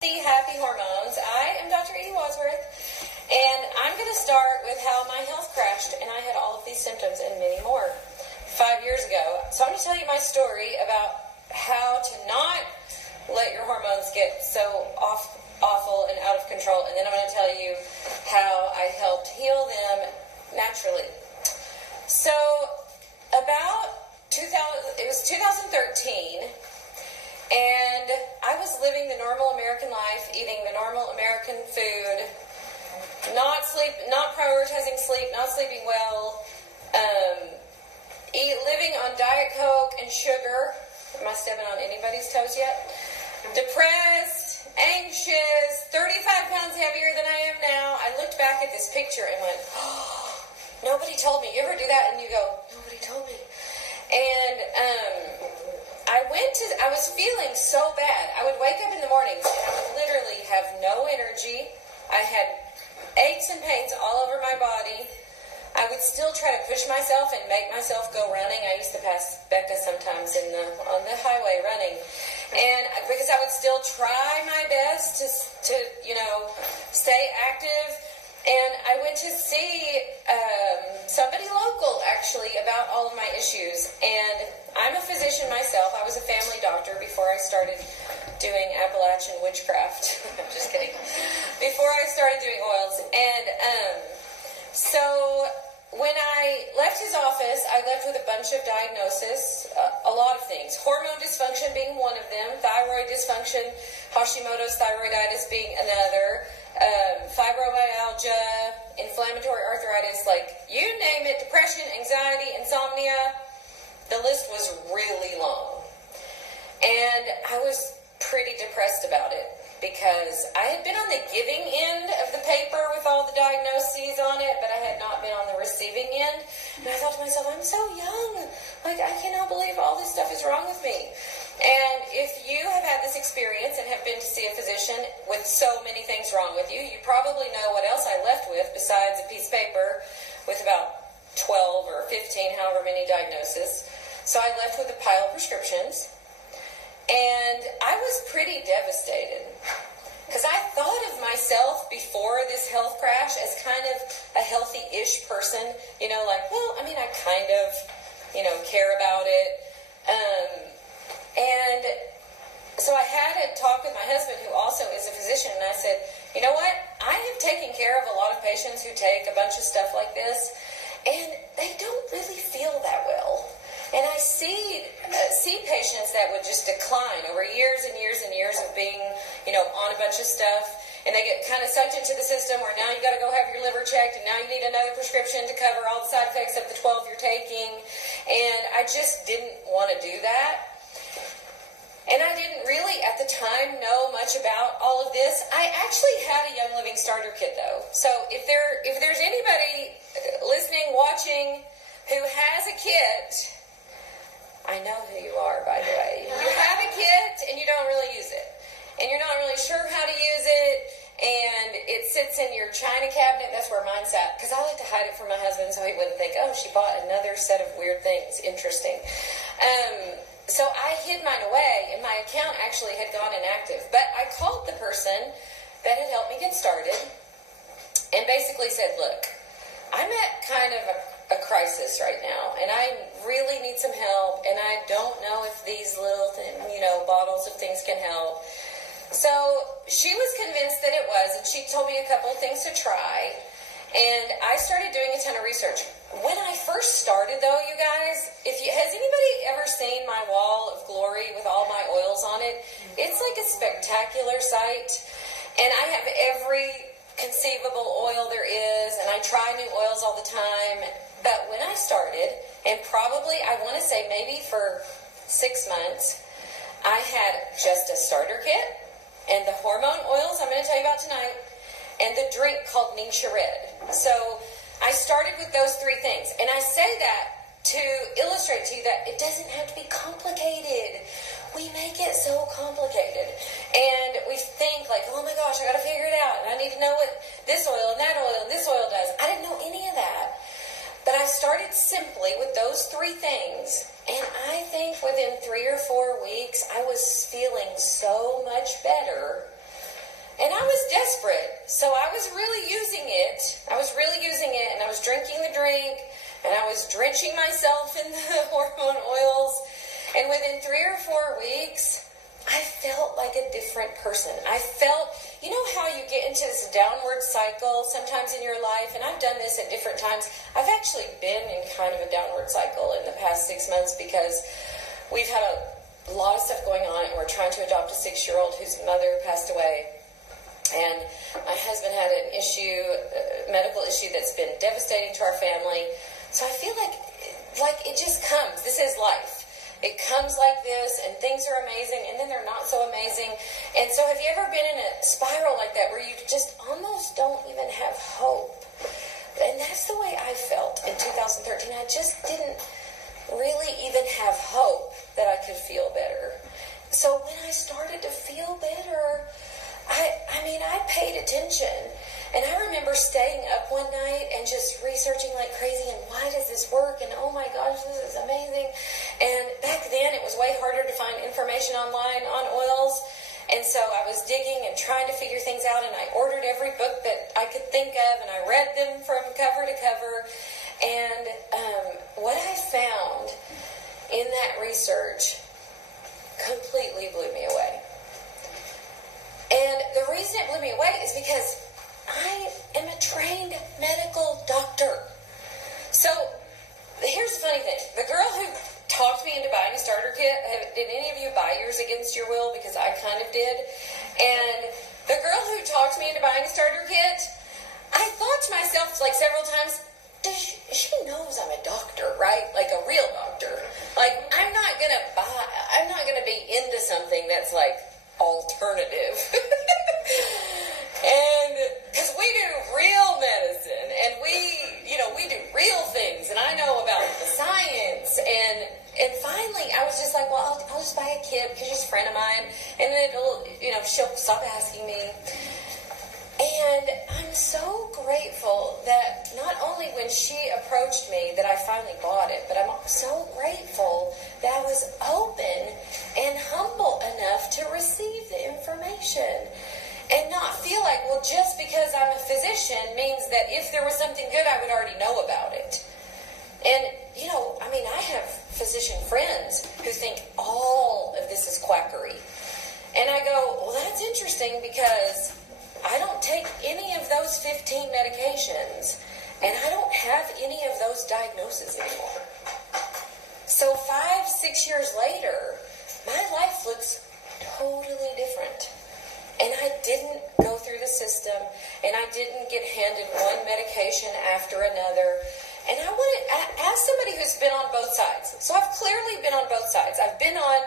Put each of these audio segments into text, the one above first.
Happy Hormones. I am Dr. Edie Wadsworth, and I'm going to start with how my health crashed, and I had all of these symptoms and many more 5 years ago. So I'm going to tell you my story about how to not let your hormones get so awful and out of control, and then I'm going to tell you how I helped heal them naturally. So about 2013, and I was living the normal American life, eating the normal American food, not prioritizing sleep, not sleeping well, living on Diet Coke and sugar. Am I stepping on anybody's toes yet? Depressed, anxious, 35 pounds heavier than I am now. I looked back at this picture and went, oh, nobody told me. You ever do that and you go, nobody told me. And I was feeling so bad. I would wake up in the mornings and I would literally have no energy. I had aches and pains all over my body. I would still try to push myself and make myself go running. I used to pass Becca sometimes on the highway running. And because I would still try my best to stay active. And I went to see somebody local, actually, about all of my issues. And I'm a physician myself. I was a family doctor before I started doing Appalachian witchcraft. I'm just kidding. Before I started doing oils. And so when I left his office, I left with a bunch of diagnoses, a lot of things. Hormone dysfunction being one of them, thyroid dysfunction, Hashimoto's thyroiditis being another, fibromyalgia, inflammatory arthritis, like you name it, depression, anxiety, insomnia. The list was really long. And I was pretty depressed about it because I had been on the giving end of the paper with all the diagnoses on it, but I had not been on the receiving end. And I thought to myself, I'm so young. Like, I cannot believe all this stuff is wrong with me. And if you have had this experience and have been to see a physician with so many things wrong with you, you probably know what else I left with besides a piece of paper with about 12 or 15, however many diagnoses. So I left with a pile of prescriptions. And I was pretty devastated because I thought of myself before this health crash as kind of a healthy-ish person, I kind of, care about it. And so I had a talk with my husband, who also is a physician, and I said, you know what? I have taken care of a lot of patients who take a bunch of stuff like this, and they don't really feel that well. And I see patients that would just decline over years and years and years of being, on a bunch of stuff, and they get kind of sucked into the system where now you got to go have your liver checked, and now you need another prescription to cover all the side effects of the 12 you're taking. And I just didn't want to do that. And I didn't really, at the time, know much about all of this. I actually had a Young Living starter kit, though. So if there's anybody listening, watching, who has a kit, I know who you are, by the way. You have a kit and you don't really use it. And you're not really sure how to use it. And it sits in your china cabinet. That's where mine sat. Because I like to hide it from my husband so he wouldn't think, oh, she bought another set of weird things. Interesting. So I hid mine away, and my account actually had gone inactive. But I called the person that had helped me get started and basically said, look, I'm at kind of a crisis right now, and I really need some help, and I don't know if these little bottles of things can help. So she was convinced that it was, and she told me a couple of things to try, and I started doing a ton of research. When I first started, though, you guys, has anybody ever seen my wall of glory with all my oils on it? It's like a spectacular sight, and I have every conceivable oil there is, and I try new oils all the time. But when I started, and probably, I want to say maybe for 6 months, I had just a starter kit, and the hormone oils I'm going to tell you about tonight, and the drink called Ningxia Red. So I started with those three things. And I say that to illustrate to you that it doesn't have to be complicated. We make it so complicated. And we think like, oh my gosh, I got to figure it out. And I need to know what this oil and that oil and this oil does. I didn't know any of that. But I started simply with those three things, and I think within 3 or 4 weeks, I was feeling so much better So I was really using it. And I was drinking the drink, and I was drenching myself in the hormone oils. And within 3 or 4 weeks, I felt like a different person. I felt, you know how you get into this downward cycle sometimes in your life, and I've done this at different times. I've actually been in kind of a downward cycle in the past 6 months because we've had a lot of stuff going on, and we're trying to adopt a 6-year-old whose mother passed away. And my husband had an issue, a medical issue that's been devastating to our family. So I feel like it just comes. This is life. It comes like this, and things are amazing, and then they're not so amazing. And so have you ever been in a spiral like that where you just almost don't even have hope? And that's the way I felt in 2013. I just didn't really even have hope that I could feel better. So when I started to feel better, I paid attention. And I remember staying up one night and just researching like crazy, and why does this work? And oh my gosh, this is amazing. And back then it was way harder to find information online on oils. And so I was digging and trying to figure things out, and I ordered every book that I could think of, and I read them from cover to cover. And what I found in that research completely blew me away. And the reason it blew me away is because I am a trained medical doctor. So here's the funny thing. The girl who talked me into buying a starter kit, did any of you buy yours against your will? Because I kind of did. And the girl who talked me into buying a starter kit, I thought to myself like several times, she knows I'm a doctor, right? Like a real doctor. Like I'm not going to be into something that's like alternative. And because we do real medicine, and we do real things, and I know about the science. And finally I was just like, well, I'll just buy a kit because she's a friend of mine, and then she'll stop asking me. And I'm so grateful that not only when she approached me that I finally bought it, but I'm so grateful that I was open and humble enough to receive the information and not feel like, well, just because I'm a physician means that if there was something good, I would already know about it. And, I have physician friends who think all of this is quackery. And I go, well, that's interesting because I don't take any of those 15 medications, and I don't have any of those diagnoses anymore. So 5-6 years later, my life looks totally different. And I didn't go through the system, and I didn't get handed one medication after another. And I want to ask somebody who's been on both sides. So I've clearly been on both sides. I've been on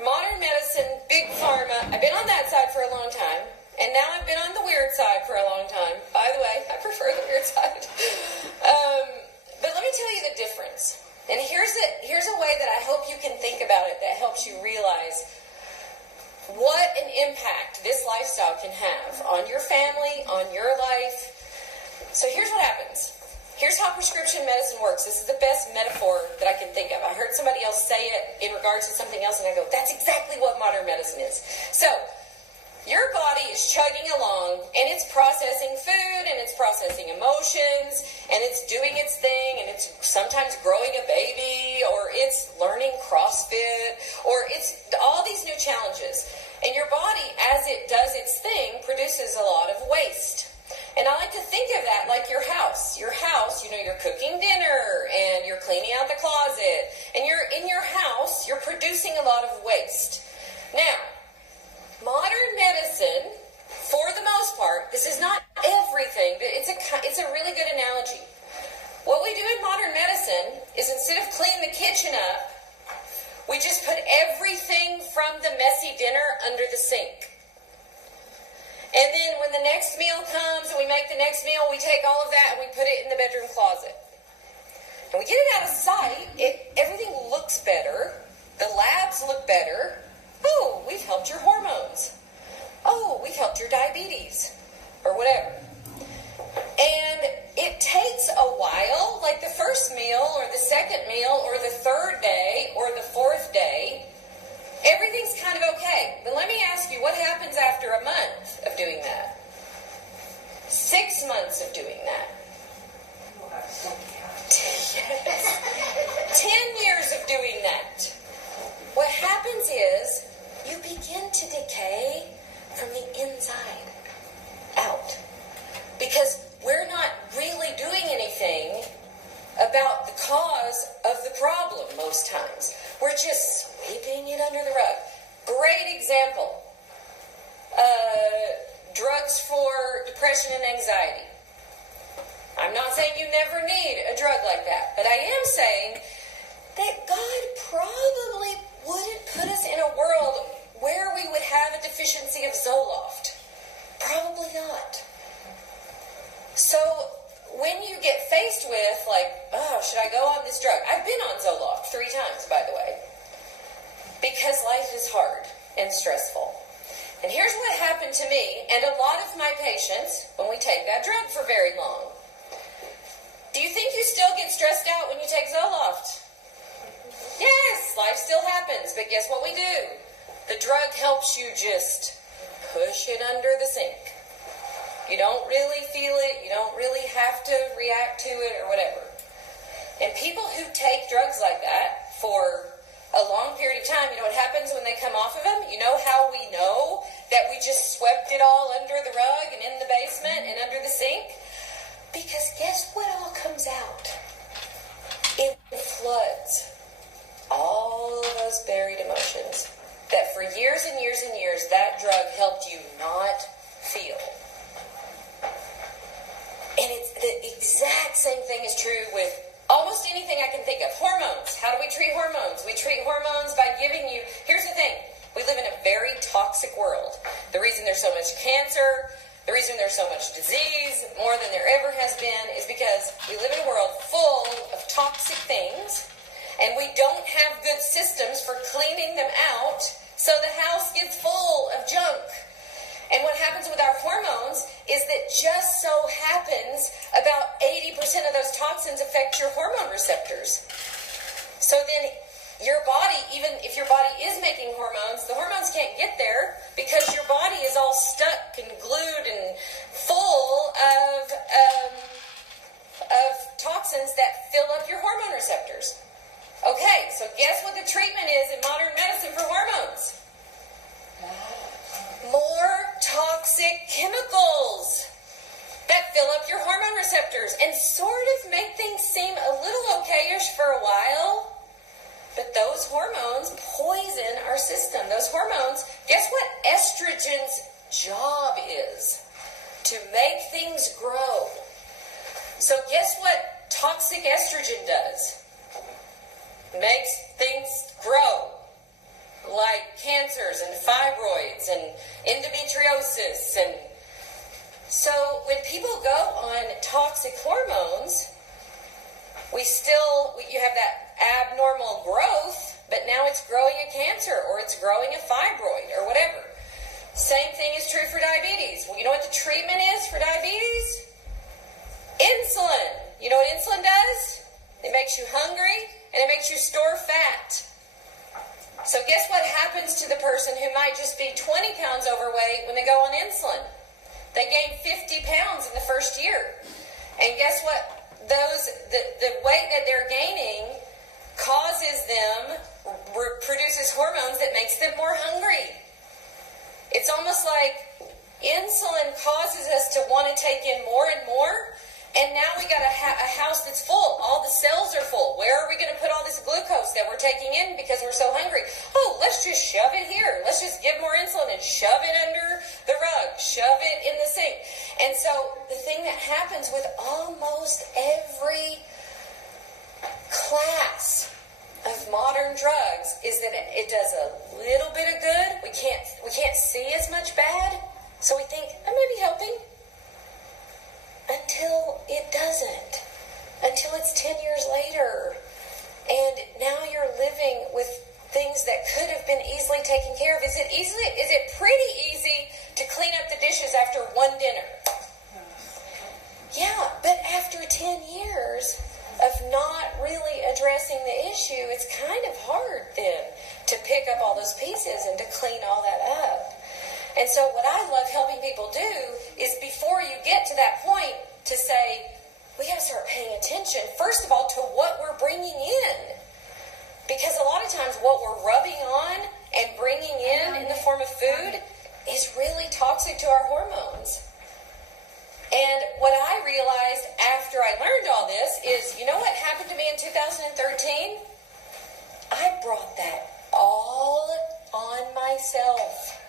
modern medicine, big pharma. I've been on that side for a long time. And now I've been on the weird side for a long time. By the way, I prefer the weird side. But let me tell you the difference. And here's a way that I hope you can think about it that helps you realize what an impact this lifestyle can have on your family, on your life. So here's what happens. Here's how prescription medicine works. This is the best metaphor that I can think of. I heard somebody else say it in regards to something else, and I go, that's exactly what modern medicine is. So your body is chugging along, and it's processing food, and it's processing emotions, and it's doing its thing, and it's sometimes growing a baby, or it's learning CrossFit, or it's all these new challenges. And your body, as it does its thing, produces a lot of waste. And I like to think of that like your house. Your house, you're cooking dinner, and you're cleaning out the closet, and you're in your house, you're producing a lot of waste. Now, modern medicine, for the most part, this is not everything, but it's a really good analogy. What we do in modern medicine is instead of clean the kitchen up, we just put everything from the messy dinner under the sink. And then when the next meal comes and we make the next meal, we take all of that and we put it in the bedroom closet. And we get it out of sight. Everything looks better. The labs look better. Oh, we've helped your hormones. Oh, we've helped your diabetes. Or whatever. And it takes a while, like the first meal or the second meal or the third day or the fourth day, everything's kind of okay. But let me ask you, what happens after a month of doing that? doing that. 10 years of doing that. What happens is you begin to decay from the inside out. Because we're not really doing anything about the cause of the problem most times. We're just sweeping it under the rug. Great example. Drugs for depression and anxiety. I'm not saying you never need a drug like that, but I am saying that God probably wouldn't put us in a world where we would have a deficiency of Zoloft. Probably not. So when you get faced with, like, oh, should I go on this drug? I've been on Zoloft 3 times, by the way, because life is hard and stressful. And here's what happened to me and a lot of my patients when we take that drug for very long. Do you think you still get stressed out when you take Zoloft? Yes, life still happens, but guess what we do? The drug helps you just push it under the sink. You don't really feel it, you don't really have to react to it or whatever. And people who take drugs like that for a long period of time, you know what happens when they come off of them? You know how we know that we just swept it all under the rug and in the basement and under the sink? Because guess what all comes out? It floods all of those buried emotions that for years and years and years that drug helped you not feel. And it's the exact same thing is true with almost anything I can think of. Hormones. How do we treat hormones? We treat hormones by giving you... Here's the thing. We live in a very toxic world. The reason there's so much cancer, the reason there's so much disease, more than there ever has been, is because we live in a world full of toxic things, and we don't have good systems for cleaning them out, so the house gets full of junk. And what happens with our hormones is that just so happens about 80% of those toxins affect your hormone receptors. So then your body, even if your body is making hormones, the hormones can't get there because your body is all stuck and glued and full of toxins that fill up your hormone receptors. Okay, so guess what the treatment is in modern medicine for hormones? More toxic chemicals that fill up your hormone receptors and sort of make things seem a little okayish for a while. But those hormones poison our system. Those hormones, guess what estrogen's job is? To make things grow. So guess what toxic estrogen does? Makes things grow. Like cancers and fibroids and endometriosis. And so when people go on toxic hormones, you have that abnormal growth, but now it's growing a cancer or it's growing a fibroid or whatever. Same thing is true for diabetes. Well, you know what the treatment is for diabetes? Insulin. You know what insulin does? It makes you hungry and it makes you store fat. So guess what happens to the person who might just be 20 pounds overweight when they go on insulin? They gain 50 pounds in the first year. And guess what? The weight that they're gaining produces hormones that makes them more hungry. It's almost like insulin causes us to want to take in more and more. And now we got a house that's full. All the cells are full. Where are we going to put all this glucose that we're taking in because we're so hungry? Oh, let's just shove it here. Let's just give more insulin and shove it under the rug. Shove it in the sink. And so the thing that happens with almost every class of modern drugs is that it does a little bit of good. We can't see as much bad. So we think, I may be helping. Until it doesn't. Until it's 10 years later. And now you're living with things that could have been easily taken care of. Is it pretty easy to clean up the dishes after one dinner? Yeah, but after 10 years of not really addressing the issue, it's kind of hard then to pick up all those pieces and to clean all that up. And so what I love helping people do is before you get to that point, to say, we got to start paying attention, first of all, to what we're bringing in. Because a lot of times what we're rubbing on and bringing in the form of food is really toxic to our hormones. And what I realized after I learned all this is, you know what happened to me in 2013? I brought that all on myself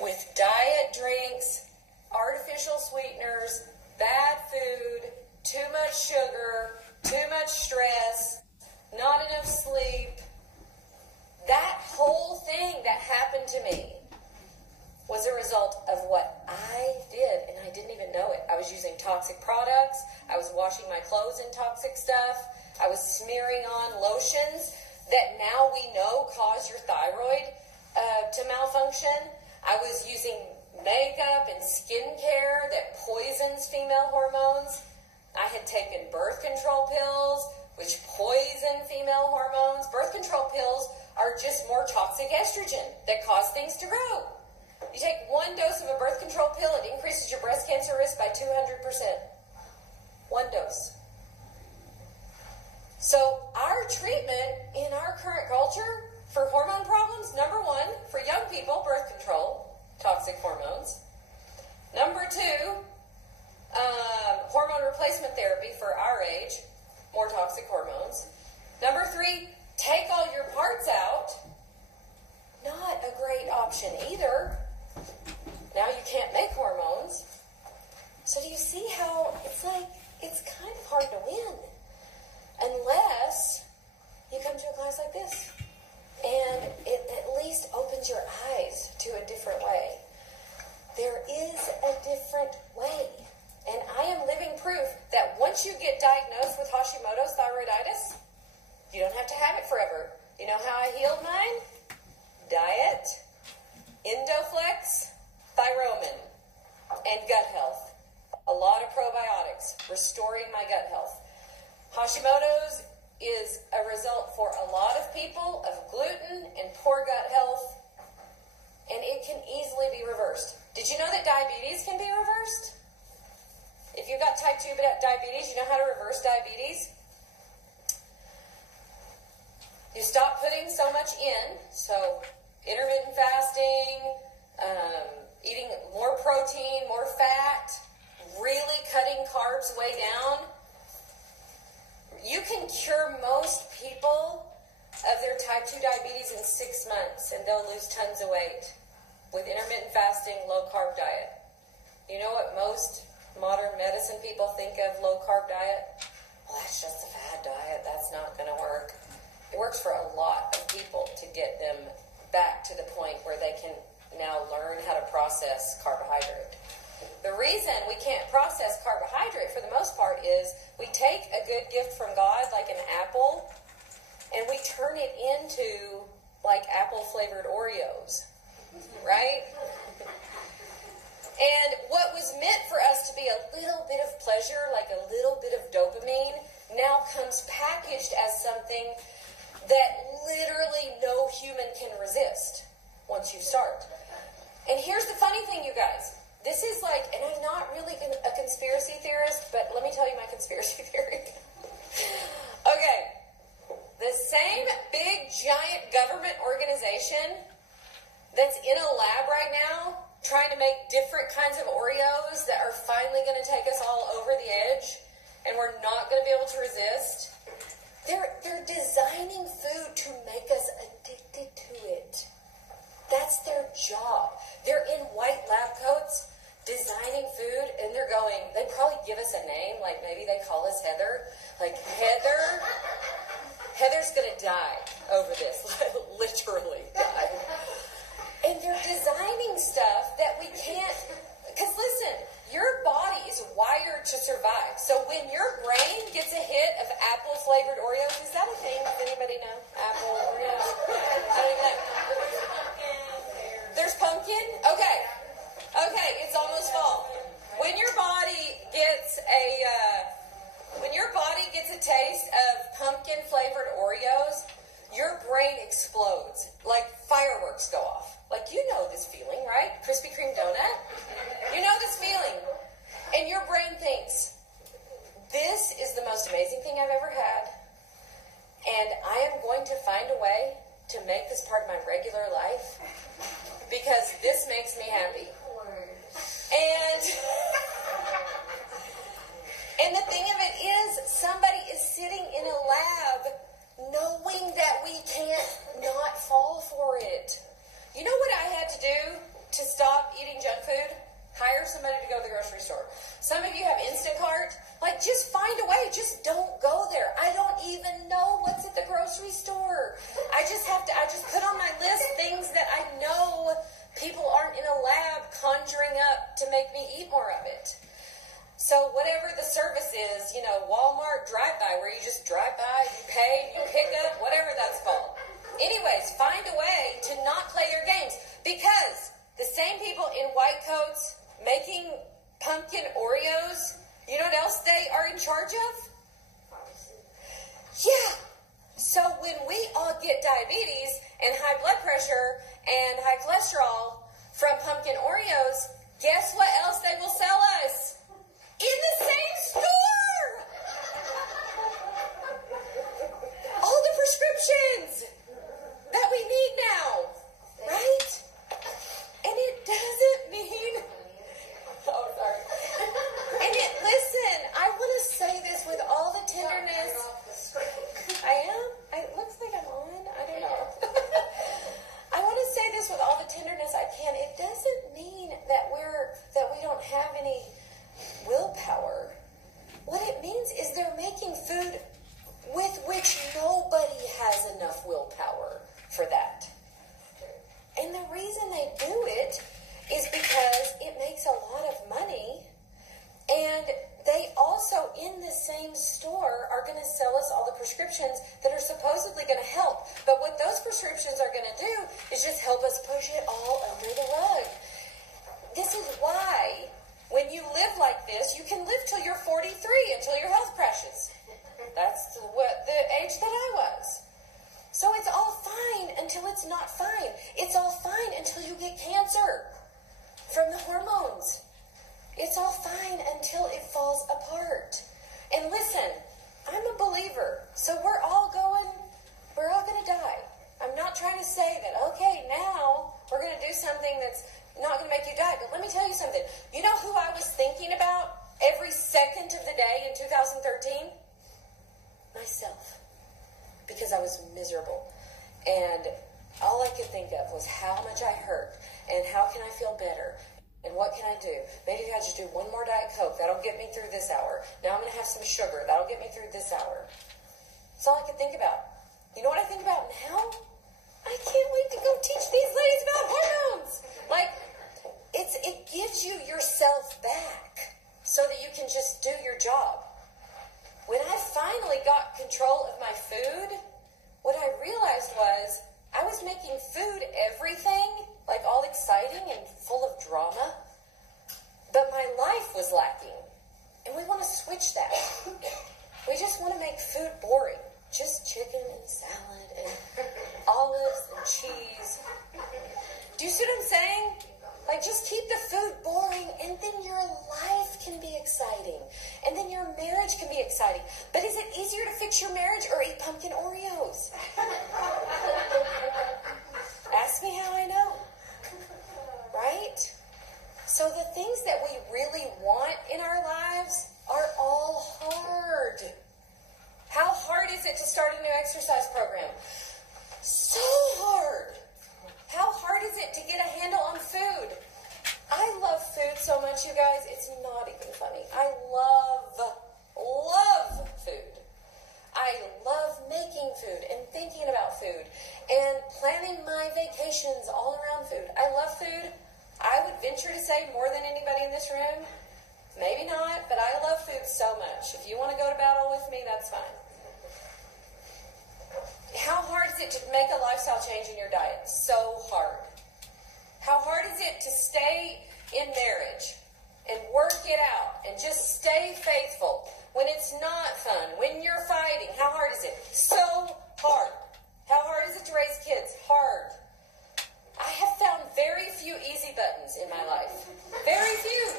with diet drinks, artificial sweeteners, bad food, too much sugar, too much stress, not enough sleep. That whole thing that happened to me was a result of what I did, and I didn't even know it. I was using toxic products. I was washing my clothes in toxic stuff. I was smearing on lotions that now we know cause your thyroid to malfunction. I was using makeup and skincare that poisons female hormones. I had taken birth control pills, which poison female hormones. Birth control pills are just more toxic estrogen that cause things to grow. You take one dose of a birth control pill, it increases your breast cancer risk by 200%. One dose. So our treatment in our current culture for hormone problems, number one, for young people, birth control, toxic hormones. Number two, hormone replacement therapy for our age, more toxic hormones. Number three, take all your parts out. Not a great option either. Now you can't make hormones. So do you see how it's like, it's kind of hard to win unless you come to a class like this and it at least opens your eyes to a different way. There is a different way. And I am living proof that once you get diagnosed with Hashimoto's thyroiditis, you don't have to have it forever. You know how I healed mine? Diet, Endoflex, Thyromin, and gut health. A lot of probiotics, restoring my gut health. Hashimoto's is a result for a lot of people of gluten and poor gut health, and it can easily be reversed. Did you know that diabetes can be reversed? If you've got type 2 diabetes, you know how to reverse diabetes? You stop putting so much in, so intermittent fasting, eating more protein, more fat, really cutting carbs way down. You can cure most people of their type 2 diabetes in 6 months, and they'll lose tons of weight with intermittent fasting, low-carb diet. You know what most modern medicine people think of low-carb diet? Well, that's just a fad diet. That's not going to work. It works for a lot of people to get them back to the point where they can now learn how to process carbohydrate. The reason we can't process carbohydrate for the most part is we take a good gift from God, like an apple, and we turn it into like apple-flavored Oreos, right? And what was meant for us to be a little bit of pleasure, like a little bit of dopamine, now comes packaged as something that literally no human can resist once you start. And here's the funny thing, you guys. This is like, and I'm not really a conspiracy theorist, but let me tell you my conspiracy theory. Okay. The same big, giant government organization that's in a lab right now trying to make different kinds of Oreos that are finally going to take us all over the edge and we're not going to be able to resist. They're designing food to make us addicted to it. That's their job. They're in white lab coats designing food, and they're going, they probably give us a name, like maybe they call us Heather. Like, Heather's going to die over this, literally die. And they're designing stuff that we can't, because listen, your body is wired to survive. So when your brain gets a hit of apple-flavored Oreos, is that a thing? Does anybody know? Apple Oreos? I don't even know. There's pumpkin? Okay. Okay, it's almost fall. When your body gets a taste of pumpkin-flavored Oreos, your brain explodes. Like fireworks go off. Like, you know this feeling, right? Krispy Kreme donut? You know this feeling. And your brain thinks, happy. And and the thing of it is, somebody is sitting in a lab knowing that we can't not fall for it. You know what I had to do to stop eating junk food? Hire somebody to go to the grocery store. Some of you have Instacart. Like, just find a way. Just don't go there. I don't even know what's at the grocery store. I just put on my list things that I know people aren't in a lab conjuring up to make me eat more of it. So whatever the service is, Walmart drive-by, where you just drive by, you pay, you pick up, whatever that's called. Anyways, find a way to not play their games, because the same people in white coats making pumpkin Oreos, you know what else they are in charge of? Yeah. So when we all get diabetes and high blood pressure and high cholesterol from pumpkin Oreos, guess what else they will sell us? In the same store! All the prescriptions that we need now, right? And it doesn't mean... Oh, sorry. And listen, I want to say this with all the tenderness. I am? It looks like I'm on. I don't know. I want to say this with all the tenderness I can. It doesn't mean that we don't have any willpower. What it means is they're making food with which nobody has enough willpower for that. And the reason they do it is because it makes a lot of money, and they also, in the same store, are going to sell us all the prescriptions that are supposedly going to help. But what those prescriptions are going to do is just help us push it all under the rug. This is why when you live like this, you can live till you're 43, until your health crashes. That's what the age that I was. So it's all fine until it's not fine. It's all fine until you get cancer from the hormones. It's all fine until it falls apart. And listen, I'm a believer, so we're all going to die. I'm not trying to say that, okay, now we're going to do something that's not going to make you die. But let me tell you something. You know who I was thinking about every second of the day in 2013? Myself. Because I was miserable. And all I could think of was how much I hurt and how can I feel better and what can I do? Maybe if I just do one more Diet Coke, that'll get me through this hour. Now I'm going to have some sugar. That'll get me through this hour. That's all I could think about. You know what I think about now? I can't wait to go teach these ladies about hormones. Like, it gives you yourself back so that you can just do your job. When I finally got control of my food, what I realized was I was making food everything, like all exciting and full of drama, but my life was lacking. And we want to switch that. We just want to make food boring. Just chicken and salad and olives and cheese. Do you see what I'm saying? Like, just keep the food boring, and then your life can be exciting. And then your marriage can be exciting. But is it easier to fix your marriage or eat pumpkin Oreos? Ask me how I know. Right? So the things that we really want in our lives are all hard. How hard is it to start a new exercise program? So hard. How hard is it to get a handle on food? I love food so much, you guys. It's not even funny. I love food. I love making food and thinking about food and planning my vacations all around food. I love food. I would venture to say more than anybody in this room. Maybe not, but I love food so much. If you want to go to battle with me, that's fine. How hard is it to make a lifestyle change in your diet? So hard. How hard is it to stay in marriage and work it out and just stay faithful when it's not fun, when you're fighting? How hard is it? So hard. How hard is it to raise kids? Hard. I have found very few easy buttons in my life. Very few.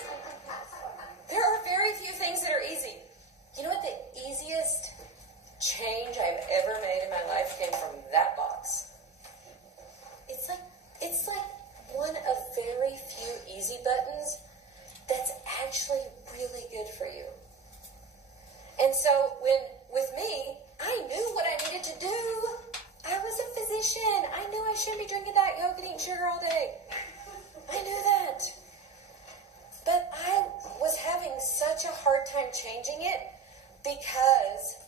There are very few things that are easy. You know what the easiest change I've ever made in my life came from that box? It's like one of very few because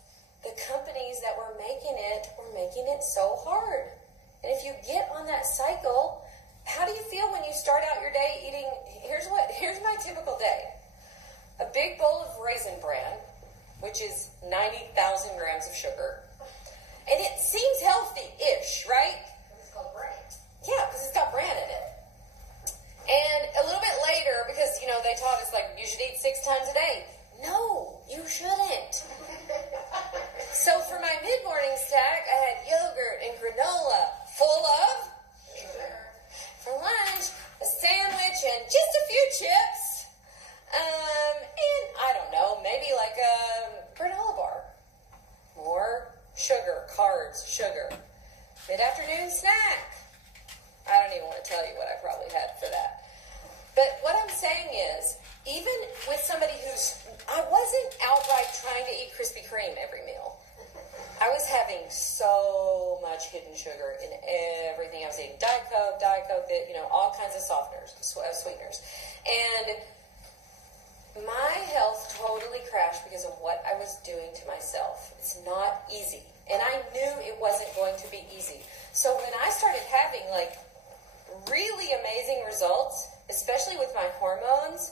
the companies that were making it so hard. And if you get on that cycle, how do you feel when you start out your day eating? Here's my typical day. A big bowl of Raisin Bran, which is 90,000 grams of sugar. And it seems healthy-ish, right? It's called bran. Yeah, because it's got bran in it. And a little bit later, because, they taught us, you should eat 6 times a day. No, you shouldn't. So for my mid-morning snack, I had yogurt and granola full of Sugar. for lunch, a sandwich and just a few chips. And I don't know, maybe like a granola bar. More sugar, carbs, sugar. Mid-afternoon snack. I don't even want to tell you what I probably had for that. But what I'm saying is, even with somebody I wasn't outright trying to eat Krispy Kreme every meal. I was having so much hidden sugar in everything I was eating. Diet Coke, all kinds of sweeteners. And my health totally crashed because of what I was doing to myself. It's not easy. And I knew it wasn't going to be easy. So when I started having, really amazing results, especially with my hormones,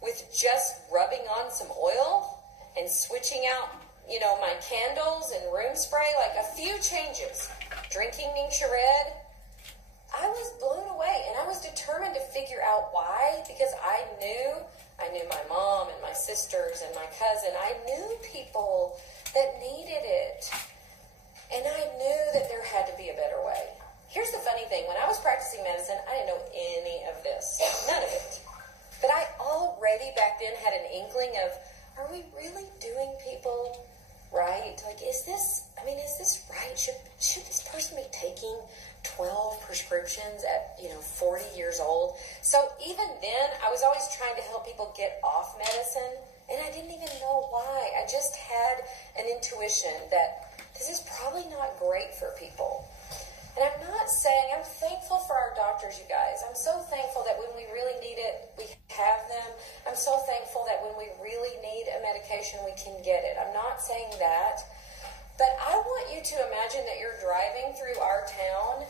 with just rubbing on some oil and switching out, my candles and room spray, a few changes, drinking Ningxia Red, I was blown away, and I was determined to figure out why, because I knew my mom and my sisters and my cousin. I knew people that needed it, and I knew that there had to be a better way. Here's the funny thing. When I was practicing medicine, I didn't know any of this. None of it. But I already back then had an inkling of, are we really doing people right? Is this right? Should this person be taking 12 prescriptions at, 40 years old? So even then, I was always trying to help people get off medicine, and I didn't even know why. I just had an intuition that this is probably not great for people. And I'm thankful for our doctors, you guys. I'm so thankful that when we really need it, we have them. I'm so thankful that when we really need a medication, we can get it. I'm not saying that. But I want you to imagine that you're driving through our town,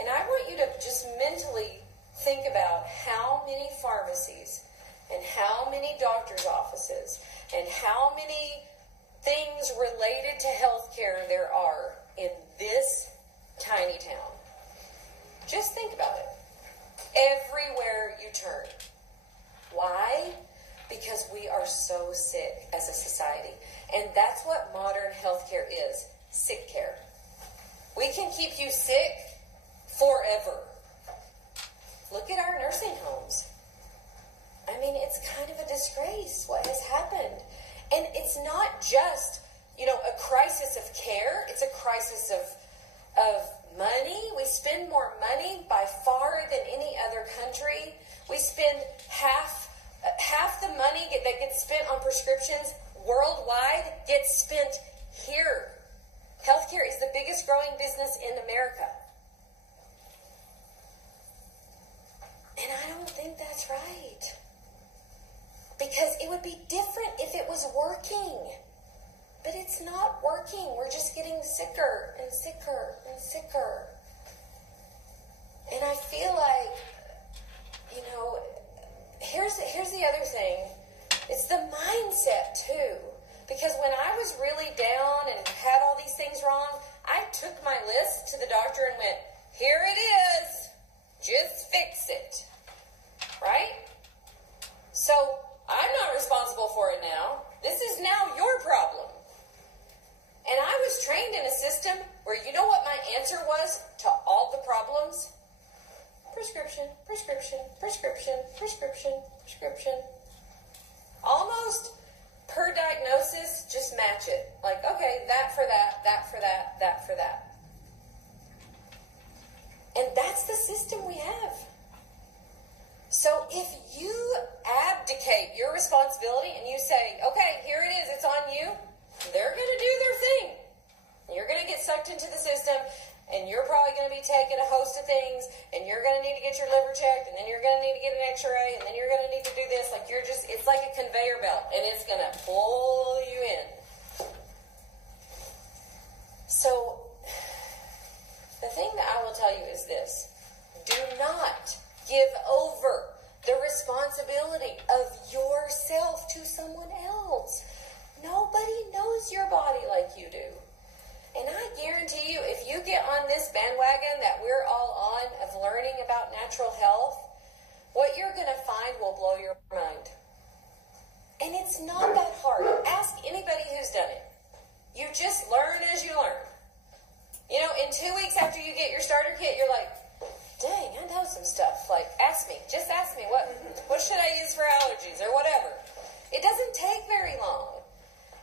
and I want you to just mentally think about how many pharmacies and how many doctor's offices and how many things related to healthcare there are in this tiny town. Just think about it. Everywhere you turn. Why? Because we are so sick as a society. And that's what modern healthcare is. Sick care. We can keep you sick forever. Look at our nursing homes. It's kind of a disgrace what has happened. And it's not just, a crisis of care. It's a crisis of money. We spend more money by far than any other country. We spend half the money that gets spent on prescriptions worldwide gets spent here. Healthcare is the biggest growing business in America. And I don't think that's right. Because it would be different if it was working. But it's not working. We're just getting sicker and sicker and sicker. And I feel like, here's the other thing. It's the mindset, too. Because when I was really down and had all these things wrong, I took my list to the doctor and went, here it is. Just fix it. Right? So, I'm not responsible for it now. This is now your problem. And I was trained in a system where you know what my answer was to all the problems? Prescription, prescription, prescription, prescription, prescription. Almost per diagnosis, just match it. Okay, that for that, that for that, that for that. And that's the system we have. So if you abdicate your responsibility and you say, okay, here it is, it's on you, they're going to do their thing. You're going to get sucked into the system, and you're probably going to be taking a host of things, and you're going to need to get your liver checked, and then you're going to need to get an x-ray, and then you're going to need to do this. It's like a conveyor belt, and it's going to pull you in. So, the thing that I will tell you is this. Do not give over the responsibility of yourself to someone else. Nobody knows your body like you do. And I guarantee you, if you get on this bandwagon that we're all on of learning about natural health, what you're going to find will blow your mind. And it's not that hard. Ask anybody who's done it. You just learn as you learn. You know, in 2 weeks after you get your starter kit, you're like, dang, I know some stuff. Like, ask me. Just ask me. What should I use for allergies or whatever? It doesn't take very long.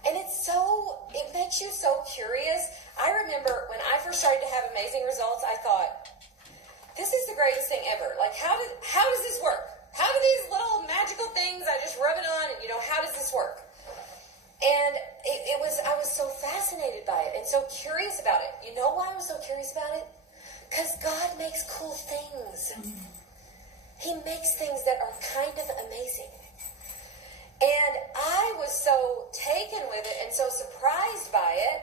And it makes you so curious. I remember when I first started to have amazing results, I thought, this is the greatest thing ever. Like, how does this work? How do these little magical things, I just rub it on, and, how does this work? And I was so fascinated by it and so curious about it. You know why I was so curious about it? Because God makes cool things. He makes things that are kind of amazing. And I was so taken with it and so surprised by it.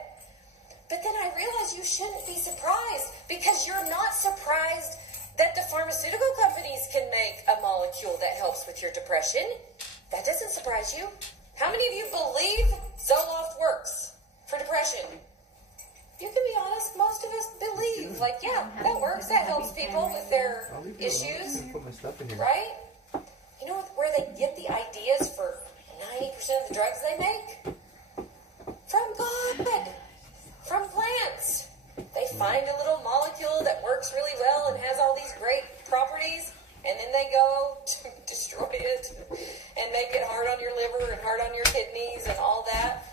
But then I realized you shouldn't be surprised, because you're not surprised that the pharmaceutical companies can make a molecule that helps with your depression. That doesn't surprise you. How many of you believe Zoloft works for depression? You can be honest, most of us believe, like, yeah, that works. That helps people with their issues, right? You know where they get the ideas for 90% of the drugs they make? From God, from plants. They find a little molecule that works really well and has all these great properties, and then they go to destroy it and make it hard on your liver and hard on your kidneys and all that.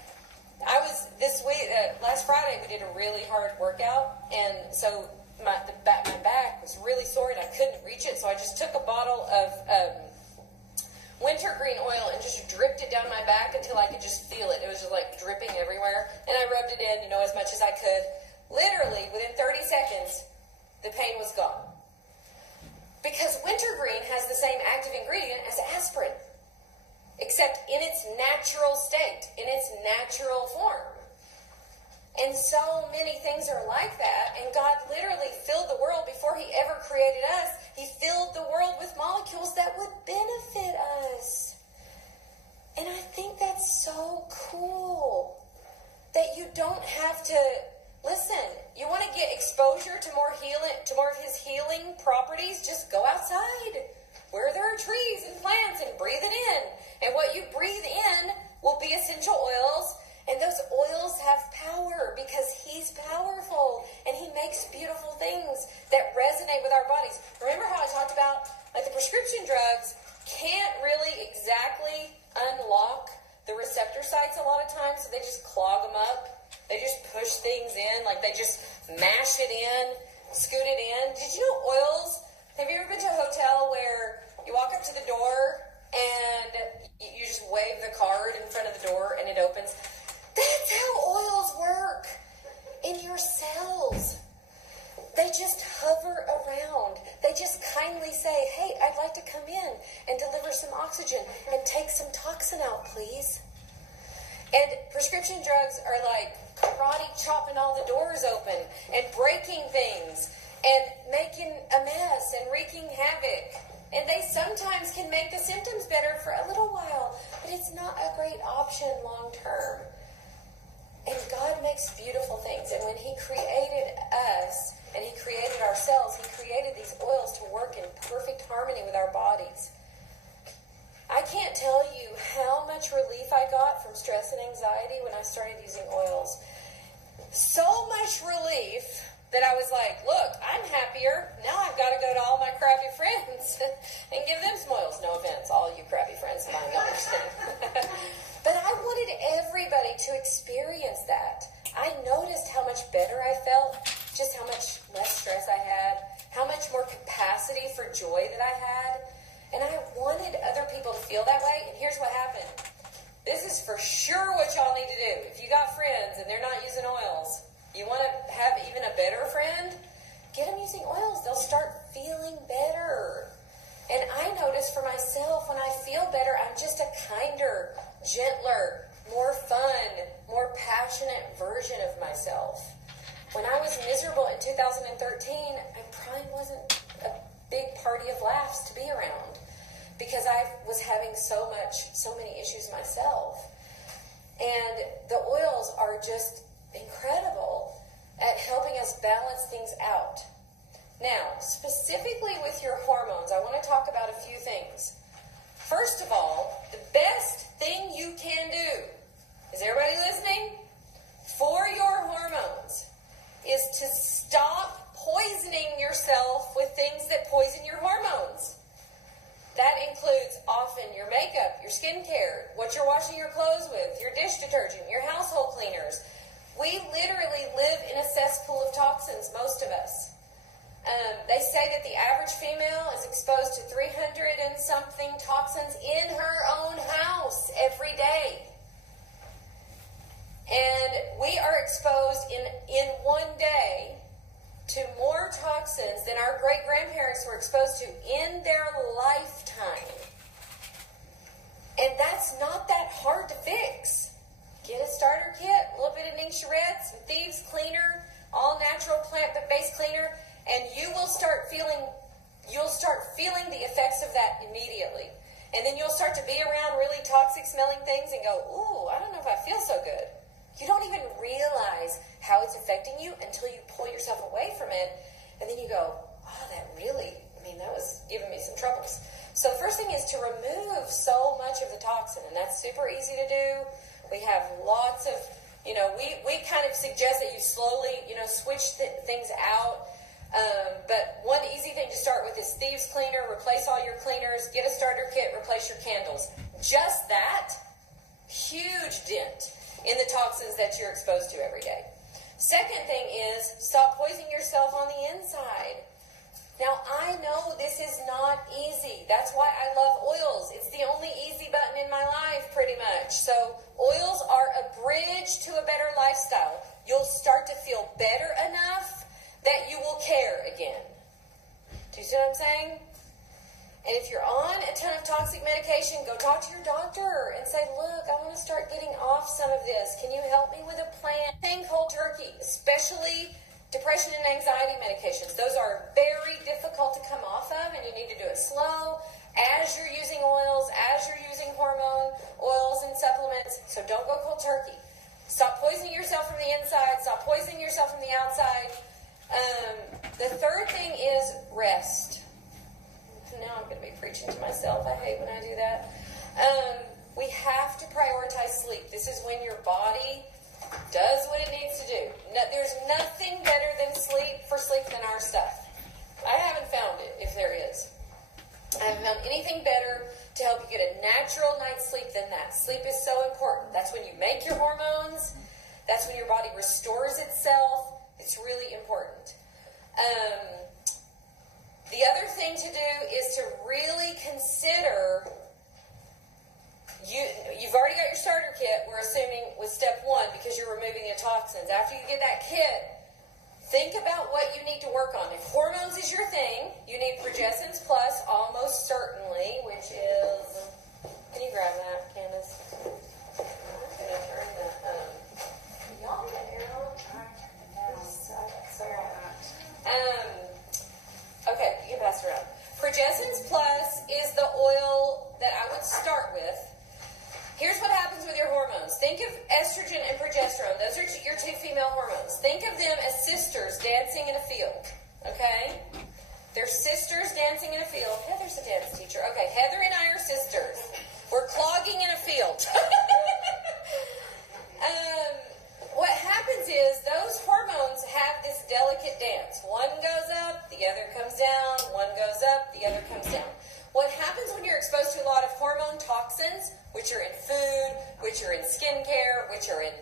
This week, last Friday, we did a really hard workout, and so my back was really sore and I couldn't reach it, so I just took a bottle of wintergreen oil and just dripped it down my back until I could just feel it. It was just like dripping everywhere, and I rubbed it in, as much as I could. Literally, within 30 seconds, the pain was gone. Because wintergreen has the same active ingredient as aspirin, except in its natural state, in its natural form. And so many things are like that, and God literally filled the world before He ever created us. He filled the world with molecules that would benefit us. And I think that's so cool that you don't have to listen. You want to get exposure to more of His healing properties? Just go outside where there are trees and plants and breathe it in. And what you breathe in will be essential oils. And those oils have power because He's powerful and He makes beautiful things that resonate with our bodies. Remember how I talked about, like, the prescription drugs can't really exactly unlock the receptor sites a lot of times, so they just clog them up. They just push things in, like they just mash it in, scoot it in. Did you know oils? Have you ever been to a hotel where you walk up to the door and you just wave the card in front of the door and it opens? That's how oils work in your cells. They just hover around. They just kindly say, hey, I'd like to come in and deliver some oxygen and take some toxin out, please. And prescription drugs are like karate chopping all the doors open and breaking things and making a mess and wreaking havoc. And they sometimes can make the symptoms better for a little while, but it's not a great option long term. And God makes beautiful things. And when He created us and He created ourselves, He created these oils to work in perfect harmony with our bodies. I can't tell you how much relief I got from stress and anxiety when I started using oils. So much relief that I was like, look, I'm happier. Now I've got to go to all my crappy friends and give them some oils. No offense, all you crappy friends of mine, don't understand. But I wanted everybody to experience that. I noticed how much better I felt, just how much less stress I had, how much more capacity for joy that I had. And I wanted other people to feel that way. And here's what happened. This is for sure what y'all need to do. If you got friends and they're not using oils, you want to have even a better friend? Get them using oils. They'll start feeling better. And I notice for myself, when I feel better, I'm just a kinder, gentler, more fun, more passionate version of myself. when I was miserable in 2013, I probably wasn't a big party of laughs to be around because I was having so many issues myself. And the oils are just incredible at helping us balance things out. Now, specifically with your hormones, I want to talk about a few things. First of all, the best thing you can do, is everybody listening? For your hormones, is to stop poisoning yourself with things that poison your hormones. That includes often your makeup, your skincare, what you're washing your clothes with, your dish detergent, your household cleaners. We literally live in a cesspool of toxins, most of us. They say that the average female is exposed to 300 and something toxins in her own house every day. And we are exposed in one day to more toxins than our great-grandparents were exposed to in their lifetime. And that's not that hard to fix. Get a starter kit, a little bit of Ningxia, some Thieves Cleaner, all natural plant-based cleaner, and you will start feeling the effects of that immediately. And then you'll start to be around really toxic smelling things and go, ooh, I don't know if I feel so good. You don't even realize how it's affecting you until you pull yourself away from it. And then you go, oh, that was giving me some troubles. So the first thing is to remove so much of the toxin. And that's super easy to do. We have lots of, we kind of suggest that you slowly, switch things out. But one easy thing to start with is Thieves Cleaner. Replace all your cleaners. Get a starter kit. Replace your candles. Just that, huge dent in the toxins that you're exposed to every day. Second thing is stop poisoning yourself on the inside. Now, I know this is not easy. That's why I love oils. It's the only easy button in my life, pretty much. So oils are a bridge to a better lifestyle. You'll start to feel better enough that you will care again. Do you see what I'm saying? And if you're on a ton of toxic medication, go talk to your doctor and say, look, I want to start getting off some of this. Can you help me with a plan? Thing cold turkey, especially depression and anxiety medications. Those are very difficult to come off of, and you need to do it slow as you're using oils, as you're using hormone oils and supplements. So don't go cold turkey. Stop poisoning yourself from the inside. Stop poisoning yourself from the outside. The third thing is rest. Now I'm going to be preaching to myself. I hate when I do that. We have to prioritize sleep. This is when your body does what it needs to do. There's nothing better than sleep than our stuff. I haven't found it, if there is. I haven't found anything better to help you get a natural night's sleep than that. Sleep is so important. That's when you make your hormones. That's when your body restores itself. It's really important. The other thing to do is to really consider, you've already got your starter kit, we're assuming, with step 1 because you're removing the toxins. After you get that kit, think about what you need to work on. If hormones is your thing, you need Progessence Plus, almost certainly, which is, can you grab that, Candace? I'm going to turn that, y'all need an arrow? Sorry about that. Okay, you can pass it around. Progessence Plus is the oil that I would start with. Here's what happens with your hormones. Think of estrogen and progesterone. Those are your two female hormones. Think of them as sisters dancing in a field, okay? They're sisters dancing in a field. Heather's a dance teacher. Okay, Heather and I are sisters. We're clogging in a field. What happens is those hormones have this delicate dance. One goes up, the other comes down. One goes up, the other comes down. What happens when you're exposed to a lot of hormone toxins, which are in food, which are in skincare, which are in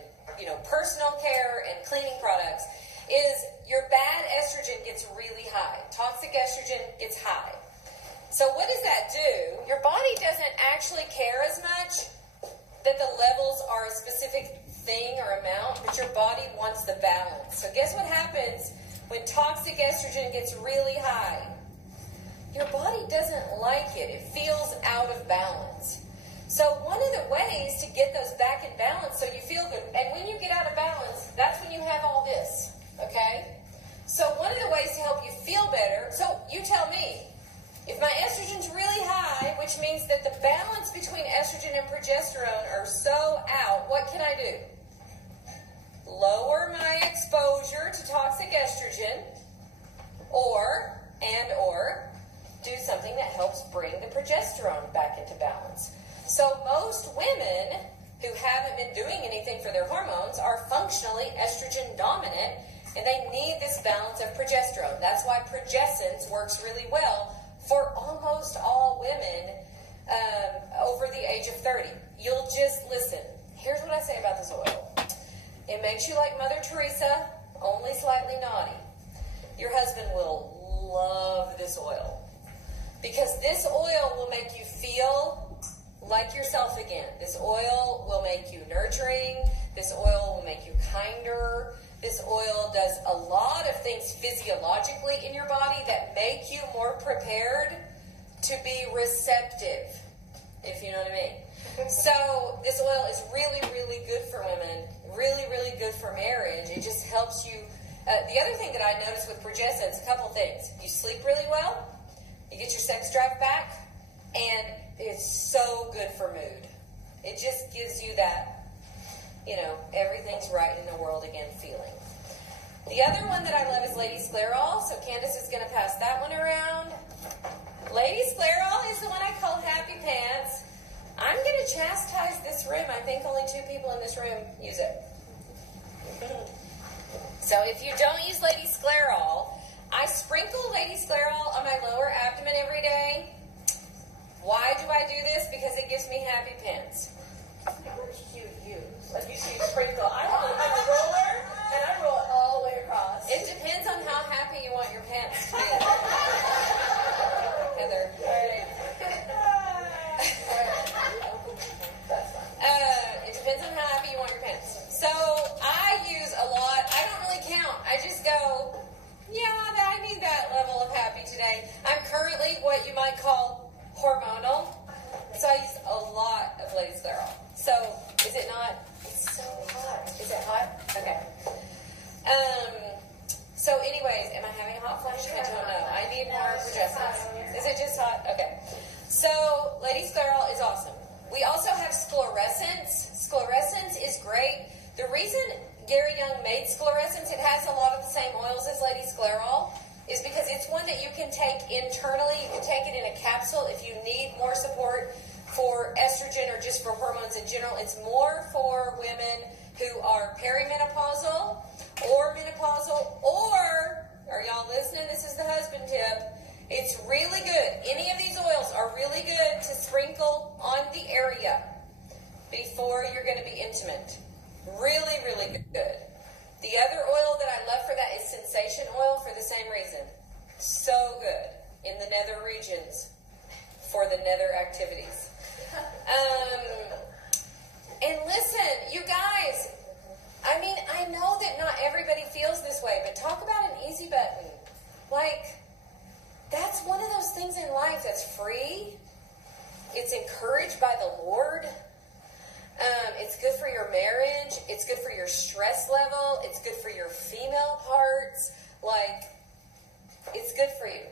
personal care and cleaning products, is your bad estrogen gets really high. Toxic estrogen gets high. So what does that do? Your body doesn't actually care as much that the levels are a specific thing or amount, but your body wants the balance. So guess what happens when toxic estrogen gets really high? Your body doesn't like it. It feels out of balance. So one of the ways to get those back in balance so you feel good, and when you get out of balance, that's when you have all this, okay? So one of the ways to help you feel better, so you tell me, if my estrogen's really high, which means that the balance between estrogen and progesterone are so out, what can I do? Lower my exposure to toxic estrogen, or do something that helps bring the progesterone back into balance. So most women who haven't been doing anything for their hormones are functionally estrogen dominant, and they need this balance of progesterone. That's why Progessence works really well for almost all women over the age of 30. You'll just listen. Here's what I say about this oil. It makes you like Mother Teresa, only slightly naughty. Your husband will love this oil because this oil will make you feel like yourself again. This oil will make you nurturing. This oil will make you kinder. This oil does a lot of things physiologically in your body that make you more prepared to be receptive, if you know what I mean. So this oil is really, really good for women, really, really good for marriage. It just helps you. The other thing that I noticed with Progessence, a couple things. You sleep really well, you get your sex drive back, and it's so good for mood. It just gives you that, everything's right in the world again feeling. The other one that I love is Lady Sclerol, so Candace is going to pass that one around. Lady Sclerol is the one I call Happy Pants. I'm going to chastise this room. I think only 2 people in this room use it. So if you don't use Lady Sclerol, I sprinkle Lady Sclerol on my lower abdomen every day. Why do I do this? Because it gives me happy pants. Which do you use? Like you sprinkle. I have a roller, and I roll it all the way across. It depends on how happy you want your pants to be. Heather. All right. It depends on how happy you want your pants. So I use a lot. I don't really count. I just go, I need that level of happy today. I'm currently what you might call hormonal. So I use a lot of Lady Sclerol. So is it not? It's so hot. Is it hot? Okay. So anyways, am I having a hot flash? I don't know. I need more Progessence. Is it just hot? Okay. So Lady Sclerol is awesome. We also have Sclerescence. Sclerescence is great. The reason Gary Young made Sclerescence, it has a lot of the same oils as Lady Sclerol, is because it's one that you can take internally. You can take it in a capsule if you need more support for estrogen or just for hormones in general. It's more for women who are perimenopausal or menopausal, or, are y'all listening? This is the husband tip. It's really good. Any of these oils are really good to sprinkle on the area before you're going to be intimate. Really, really good. The other oil that I love for that is Sensation oil for the same reason. So good in the nether regions for the nether activities. And listen, you guys, I know that not everybody feels this way, but talk about an easy button. That's one of those things in life that's free. It's encouraged by the Lord. It's good for your marriage. It's good for your stress level. It's good for your female parts. It's good for you.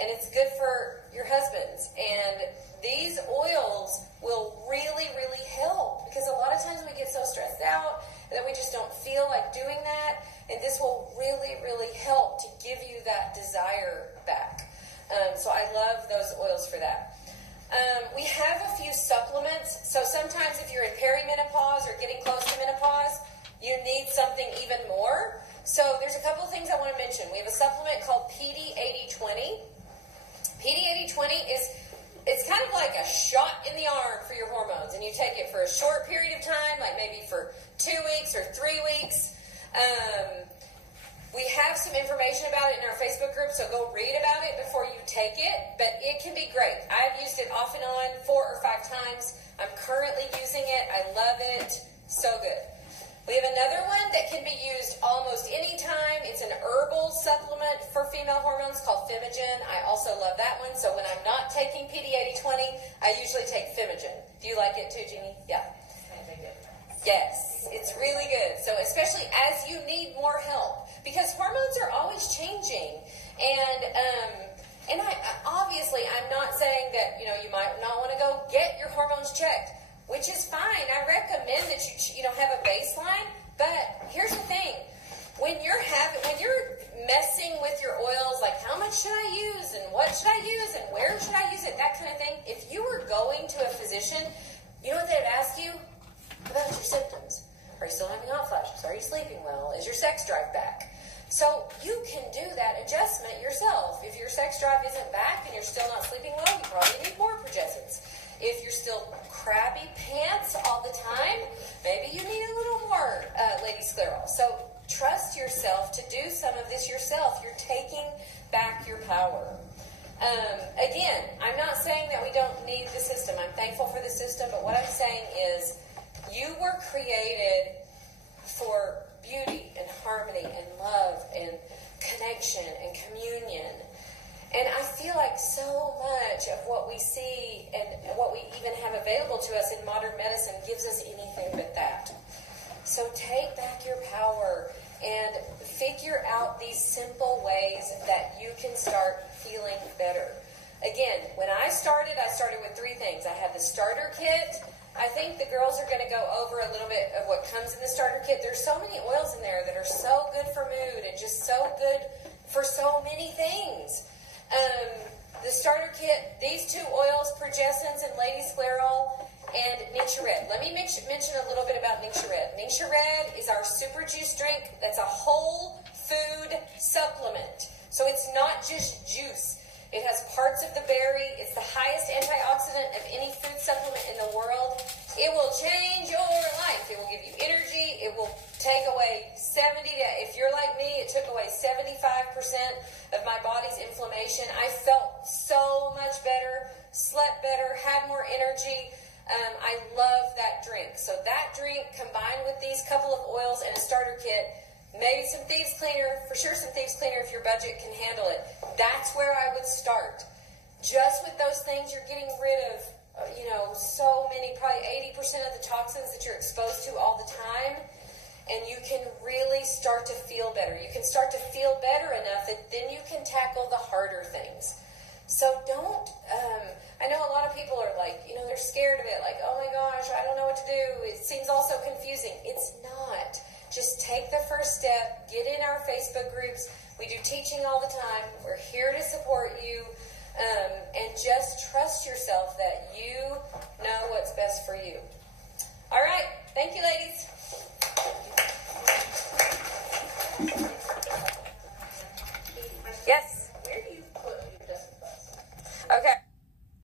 And it's good for your husbands. And these oils will really, really help. Because a lot of times we get so stressed out that we just don't feel like doing that. And this will really, really help to give you that desire back. So I love those oils for that. We have a few supplements. So sometimes if you're in perimenopause or getting close to menopause, you need something even more. So there's a couple of things I want to mention. We have a supplement called PD8020. PD8020 it's kind of like a shot in the arm for your hormones. And you take it for a short period of time, like maybe for 2 weeks or 3 weeks. We have some information about it in our Facebook group, so go read about it before you take it. But it can be great. I've used it off and on 4 or 5 times. I'm currently using it. I love it. So good. We have another one that can be used almost any time. It's an herbal supplement for female hormones called Fimogen. I also love that one. So when I'm not taking PD8020, I usually take Fimogen. Do you like it too, Jeannie? Yeah. Yes, it's really good. So especially as you need more help, because hormones are always changing, and I obviously I'm not saying that you might not want to go get your hormones checked, which is fine. I recommend that you have a baseline. But here's the thing: when you're messing with your oils, like how much should I use and what should I use and where should I use it, that kind of thing. If you were going to a physician, you know what they'd ask you? About your symptoms. Are you still having hot flashes? Are you sleeping well? Is your sex drive back? So you can do that adjustment yourself. If your sex drive isn't back and you're still not sleeping well, you probably need more progestins. If you're still crabby pants all the time, maybe you need a little more Lady Scleral. So trust yourself to do some of this yourself. You're taking back your power. Again, I'm not saying that we don't need the system. I'm thankful for the system, but what I'm saying is you were created for beauty and harmony and love and connection and communion. And I feel like so much of what we see and what we even have available to us in modern medicine gives us anything but that. So take back your power and figure out these simple ways that you can start feeling better. Again, when I started with 3 things. I had the starter kit. I think the girls are going to go over a little bit of what comes in the starter kit. There's so many oils in there that are so good for mood and just so good for so many things. The starter kit, these 2 oils, Progestins and Lady Scleral, and Ningxia Red. Let me mention a little bit about Ningxia Red. Ningxia Red is our super juice drink. That's a whole food supplement. So it's not just juice. It has parts of the berry. It's the highest antioxidant of any food supplement in the world. It will change your life. It will give you energy. It will take away if you're like me, it took away 75% of my body's inflammation. I felt so much better, slept better, had more energy. I love that drink. So that drink combined with these couple of oils and a starter kit, maybe some Thieves Cleaner, for sure some Thieves Cleaner if your budget can handle it. That's where I would start. Just with those things, you're getting rid of, so many, probably 80% of the toxins that you're exposed to all the time. And you can really start to feel better. You can start to feel better enough that then you can tackle the harder things. So don't, I know a lot of people are like, they're scared of it. Like, oh my gosh, I don't know what to do. It seems all so confusing. It's not. Just take the first step. Get in our Facebook groups. We do teaching all the time. We're here to support you. And just trust yourself that you know what's best for you.